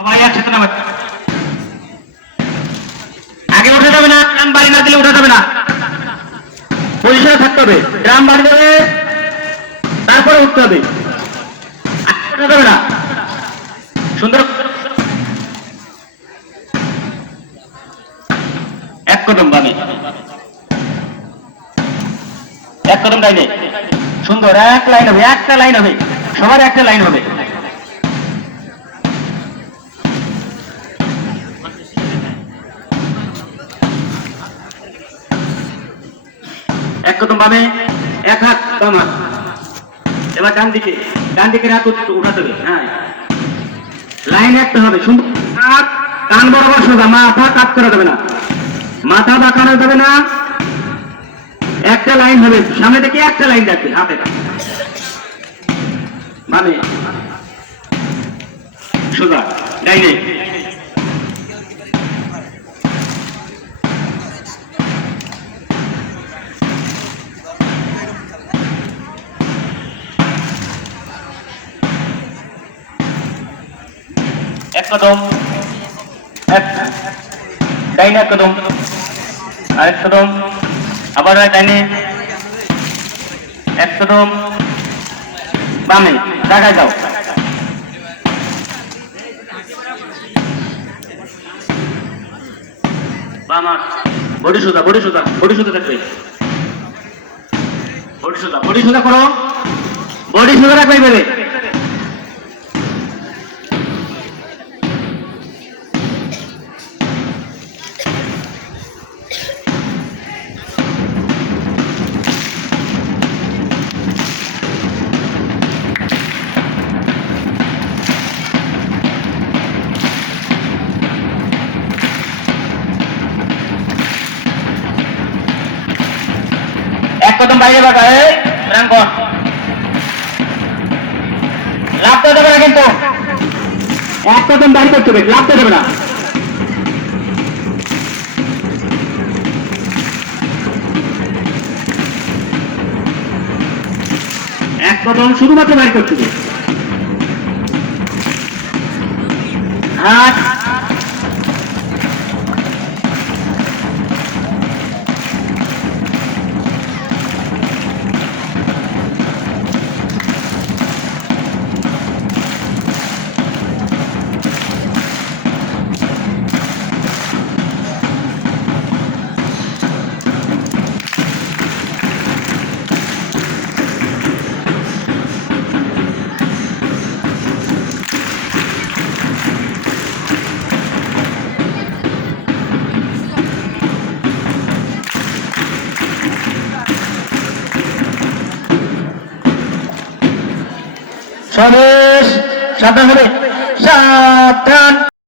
সবাই একসাথে নামে। আগে উঠে যাবে না ড্রাম বাড়ি না দিলে উঠে যাবে না। পজিশনে থাকতে হবে। ড্রাম বাড়ি দেবে তারপরে উঠতে হবে। উঠে যাবে না। সুন্দর। এক কদম বামে। এক কদম সুন্দর এক লাইন হবে একটা লাইন হবে। সবার একটা লাইন হবে। এক কদম বামে এক হাত বাম হাত। এবার ডান দিকে, ডান দিকের হাত উঠ- উঠাতে হবে হ্যাঁ। লাইন একটা হবে সুন্দর হাত কান বরাবর সোজা, মাথা কাট করা যাবে না। মাথা বাঁকানো যাবে না। একটা লাইন হবে, সামনে থেকে একটা লাইন রাখবে হাতে। মানে সোজা, ডাইনে। এক কদম এক, ডাইনে এক কদম আরেক কদম আবার ডাইনে এক কদম বামে জায়গায় যাও বামা বডি সোজা বডি সোজা বডি সোজা থাকবে। বডি সোজা বডি সোজা করো। বডি সোজা রাখবে কদম বাইরে বাঁকা এই রান কর। দেবে না কিন্তু। এক কদম বাইরে করতে হবে লাভতে দেবে না। এক কদম শুধুমাত্র বাইরে করতে হবে। হাত সাবধান হবে সাবধান